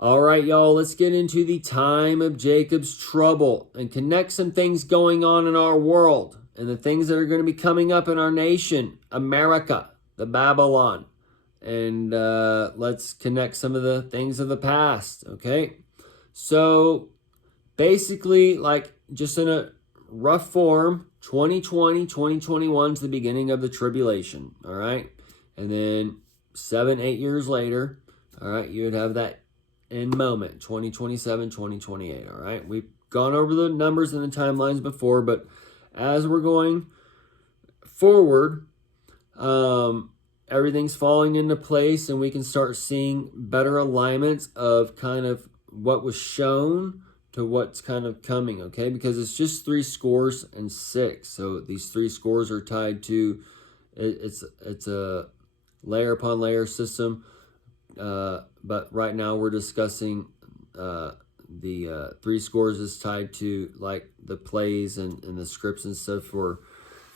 All right, y'all, let's get into the time of Jacob's trouble and connect some things going on in our world and the things that are going to be coming up in our nation, America, the Babylon. And let's connect some of the things of the past, okay? So basically, like just in a rough form, 2020, 2021 is the beginning of the tribulation, all right? And then 7-8 years later, all right, you would have that end moment, 2027, 2028, all right? We've gone over the numbers and the timelines before, but as we're going forward, everything's falling into place and we can start seeing better alignments of kind of what was shown to what's kind of coming, okay? Because it's just 66. So these 3 scores are tied to, it's a layer upon layer system. But right now we're discussing the 3 scores is tied to like the plays and the scripts and stuff for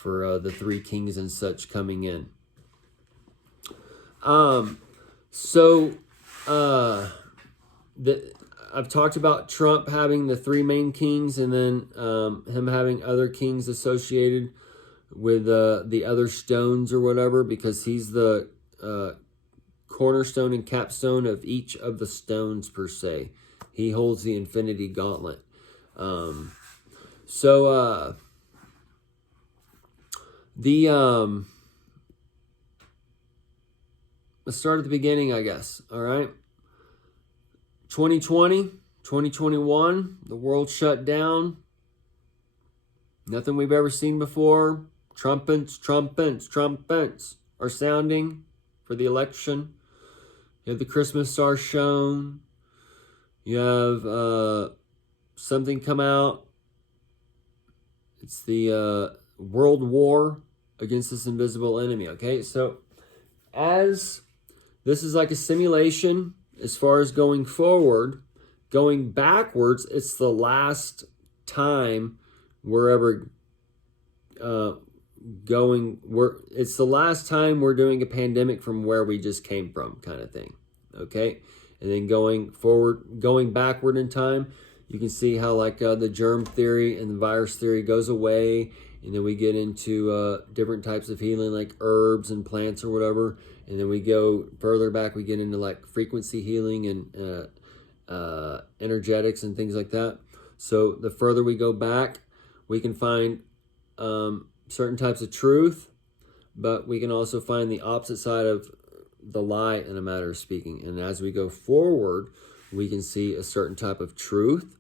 the 3 kings and such coming in. I've talked about Trump having the 3 main kings and then him having other kings associated with the other stones or whatever, because he's the cornerstone and capstone of each of the stones per se. He holds the infinity gauntlet. Let's start at the beginning, I guess. All right. 2020, 2021, the world shut down. Nothing we've ever seen before. Trumpets are sounding for the election. You have the Christmas star shown. You have something come out. It's the world war against this invisible enemy, okay? So as this is like a simulation as far as going forward, going backwards, it's the last time we're ever it's the last time we're doing a pandemic from where we just came from, kind of thing, okay? And then going forward, going backward in time, you can see how like the germ theory and the virus theory goes away, and then we get into different types of healing like herbs and plants or whatever, and then we go further back, we get into like frequency healing and energetics and things like that. So the further we go back, we can find certain types of truth, but we can also find the opposite side of the lie in a matter of speaking. And as we go forward, we can see a certain type of truth,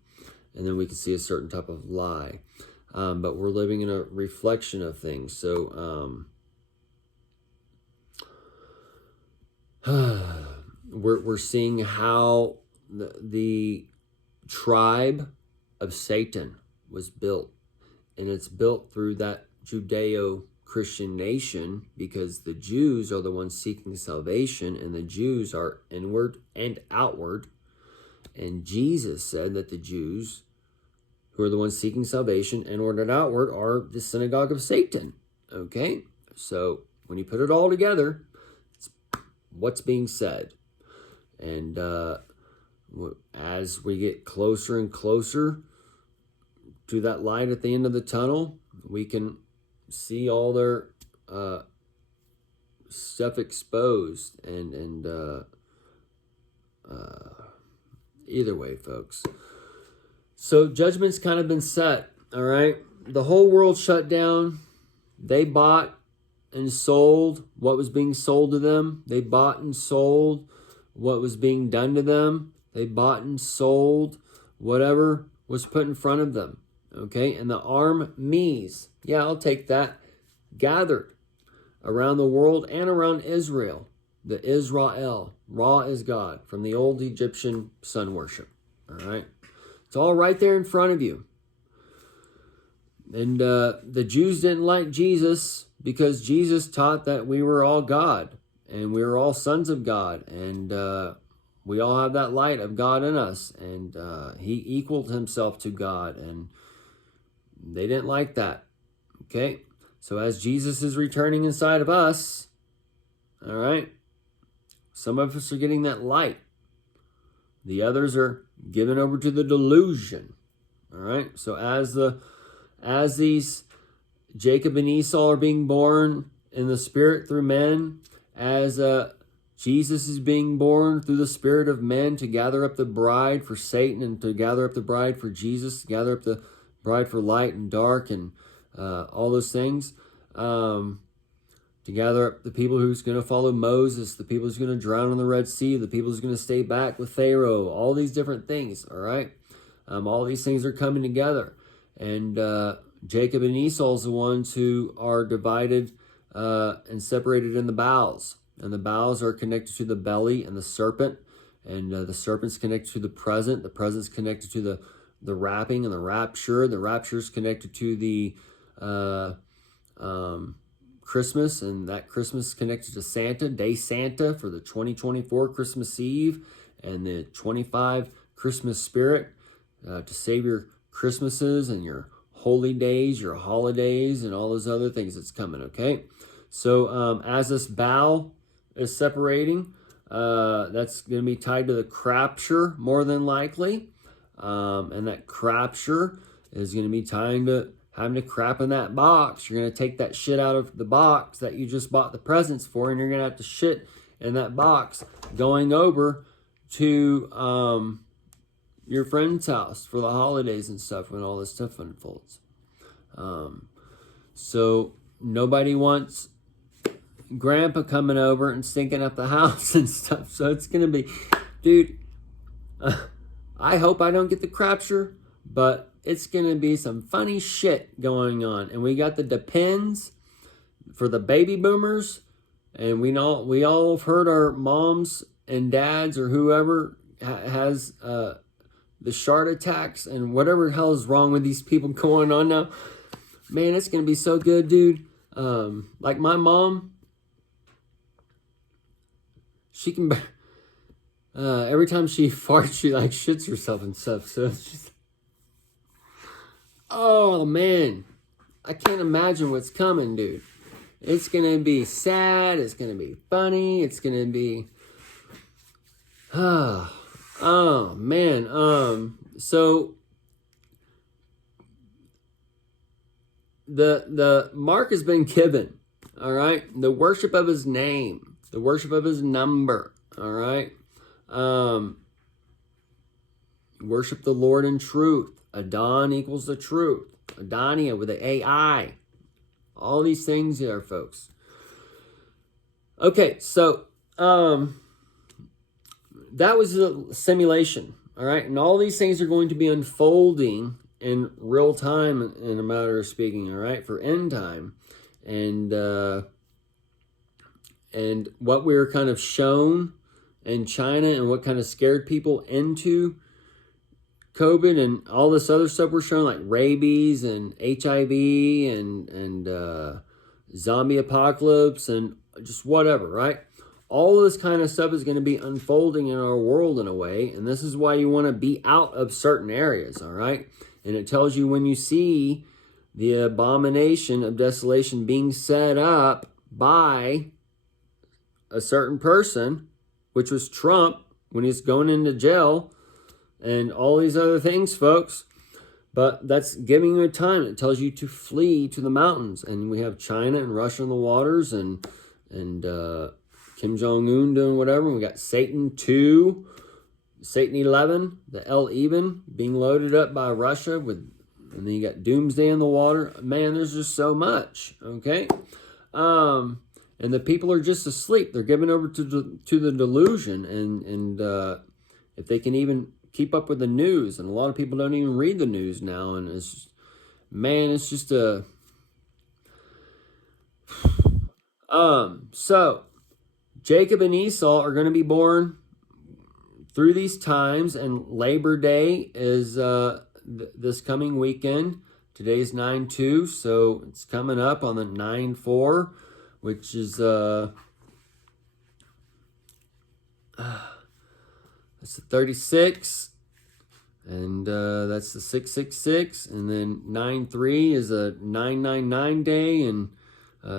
and then we can see a certain type of lie. But we're living in a reflection of things. So we're seeing how the tribe of Satan was built. And it's built through that Judeo-Christian nation, because the Jews are the ones seeking salvation, and the Jews are inward and outward. And Jesus said that the Jews, who are the ones seeking salvation, inward and outward, are the synagogue of Satan. Okay? So when you put it all together, it's what's being said. And as we get closer and closer to that light at the end of the tunnel, we can see all their stuff exposed, and either way, folks. So judgment's kind of been set, all right? The whole world shut down. They bought and sold what was being sold to them. They bought and sold what was being done to them. They bought and sold whatever was put in front of them, okay? And the armies, yeah, I'll take that, gathered around the world and around Israel. The Israel, Ra is God, from the old Egyptian sun worship, all right? It's all right there in front of you. And the Jews didn't like Jesus because Jesus taught that we were all God and we were all sons of God, and we all have that light of God in us, and he equaled himself to God, and they didn't like that, okay? So as Jesus is returning inside of us, all right, some of us are getting that light, The others are given over to the delusion. All right. So as these Jacob and Esau are being born in the spirit through men, as Jesus is being born through the spirit of men to gather up the bride for Satan and to gather up the bride for Jesus, to gather up the bride for light and dark and all those things. To gather up the people who's going to follow Moses, the people who's going to drown in the Red Sea, the people who's going to stay back with Pharaoh, all these different things, all right? All these things are coming together. And Jacob and Esau is the ones who are divided and separated in the bowels. And the bowels are connected to the belly and the serpent. And the serpent's connected to the present's connected to the wrapping and the rapture. The rapture is connected to the Christmas, and that Christmas is connected to Santa, Day Santa for the 2024 Christmas Eve, and the 25 Christmas Spirit to save your Christmases and your holy days, your holidays, and all those other things that's coming, okay? So as this bow is separating, that's going to be tied to the crapture more than likely, and that crapture is going to be tying to having to crap in that box. You're going to take that shit out of the box that you just bought the presents for, and you're going to have to shit in that box going over to your friend's house for the holidays and stuff when all this stuff unfolds. So nobody wants Grandpa coming over and stinking up the house and stuff. So it's going to be, dude, I hope I don't get the crapture, but it's going to be some funny shit going on. And we got the depends for the baby boomers. And we all have heard our moms and dads or whoever has the shard attacks and whatever the hell is wrong with these people going on now. Man, it's going to be so good, dude. Like my mom, she can, every time she farts, she like shits herself and stuff. So it's just, oh, man. I can't imagine what's coming, dude. It's going to be sad. It's going to be funny. It's going to be... Oh, man. So, the mark has been given, all right? The worship of his name. The worship of his number, all right? Worship the Lord in truth. Adon equals the truth. Adonia with the AI. All these things here, folks. Okay, so that was a simulation, all right? And all these things are going to be unfolding in real time, in a matter of speaking, all right, for end time. And what we were kind of shown in China and what kind of scared people into COVID and all this other stuff we're showing, like rabies and HIV and zombie apocalypse and just whatever, right? All of this kind of stuff is going to be unfolding in our world in a way, and this is why you want to be out of certain areas, all right? And it tells you when you see the abomination of desolation being set up by a certain person, which was Trump when he's going into jail, and all these other things, folks. But that's giving you a time. It tells you to flee to the mountains. And we have China and Russia in the waters and Kim Jong-un doing whatever. We got Satan 2, Satan 11, the El Even being loaded up by Russia and then you got Doomsday in the water. Man, there's just so much, okay? And the people are just asleep. They're given over to the delusion. And if they can even keep up with the news, and a lot of people don't even read the news now, and it's just, man, it's just a so Jacob and Esau are going to be born through these times, and Labor Day is this coming weekend. Today's 9/2, so it's coming up on the 9/4, which is that's the 36, and that's the 666, and then 9/3 is a 999 day, and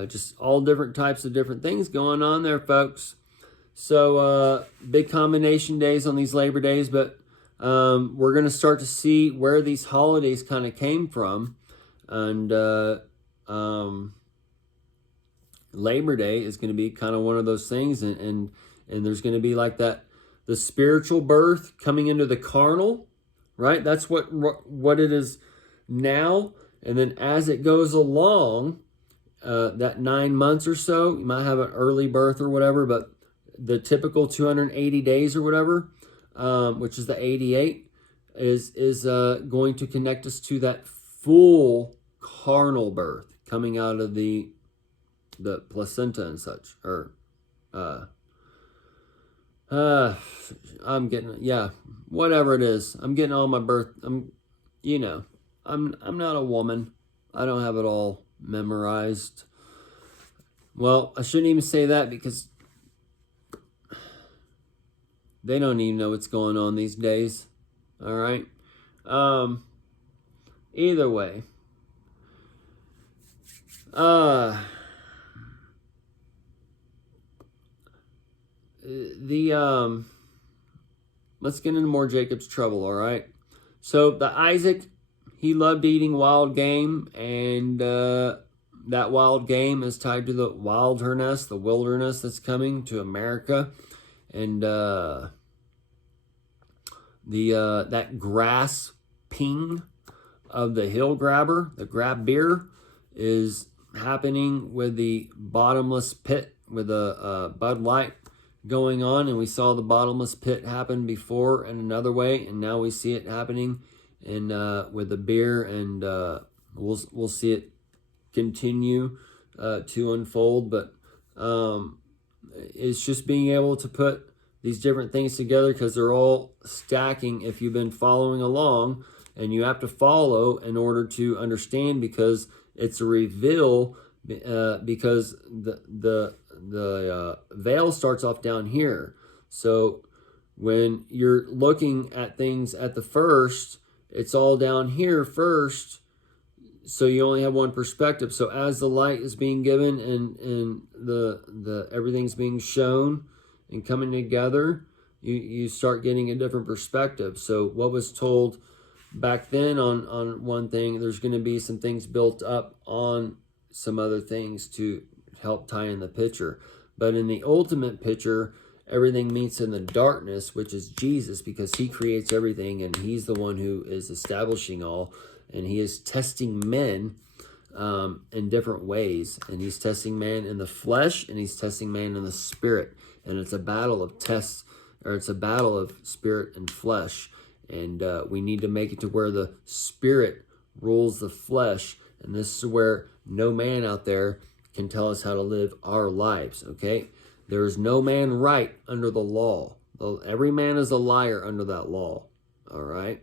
just all different types of different things going on there, folks. So big combination days on these Labor Days, but we're going to start to see where these holidays kind of came from. And Labor Day is going to be kind of one of those things. And there's going to be like that, the spiritual birth coming into the carnal, right? That's what it is now. And then as it goes along, that 9 months or so, you might have an early birth or whatever, but the typical 280 days or whatever, which is the 88, is going to connect us to that full carnal birth coming out of the placenta and such. Or I'm getting, yeah, whatever it is. I'm getting all my birth. I'm not a woman. I don't have it all memorized. Well, I shouldn't even say that because they don't even know what's going on these days. All right. Either way. Let's get into more Jacob's trouble, all right? So the Isaac, he loved eating wild game, and that wild game is tied to the wilderness that's coming to America. And that grasping of the hill grabber, the grab beer, is happening with the bottomless pit with a Bud Light going on, and we saw the bottomless pit happen before in another way, and now we see it happening in with the beer, and we'll see it continue to unfold. But it's just being able to put these different things together because they're all stacking if you've been following along, and you have to follow in order to understand, because it's a reveal, because the veil starts off down here. So when you're looking at things at the first, it's all down here first, so you only have one perspective. So as the light is being given and the everything's being shown and coming together, you start getting a different perspective. So what was told back then on one thing, there's going to be some things built up on some other things to help tie in the picture. But in the ultimate picture, everything meets in the darkness, which is Jesus, because he creates everything, and he's the one who is establishing all, and he is testing men in different ways. And he's testing man in the flesh, and he's testing man in the spirit. And it's a battle of tests, or it's a battle of spirit and flesh. And we need to make it to where the spirit rules the flesh. And this is where no man out there can tell us how to live our lives, okay? There is no man right under the law. Every man is a liar under that law, all right?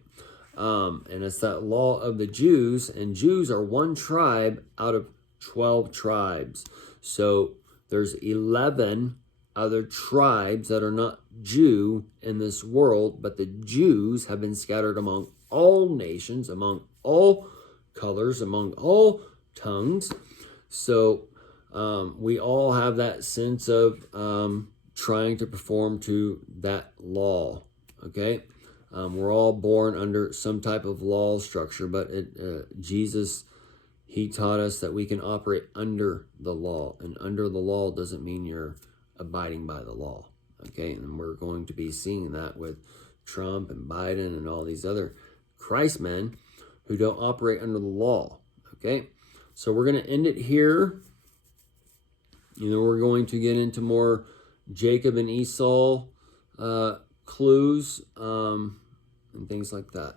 And it's that law of the Jews, and Jews are one tribe out of 12 tribes. So there's 11 other tribes that are not Jew in this world, but the Jews have been scattered among all nations, among all colors, among all tongues. So we all have that sense of trying to perform to that law, okay? We're all born under some type of law structure, but Jesus, he taught us that we can operate under the law, and under the law doesn't mean you're abiding by the law, okay? And we're going to be seeing that with Trump and Biden and all these other Christ men who don't operate under the law, okay? So we're going to end it here. We're going to get into more Jacob and Esau clues and things like that.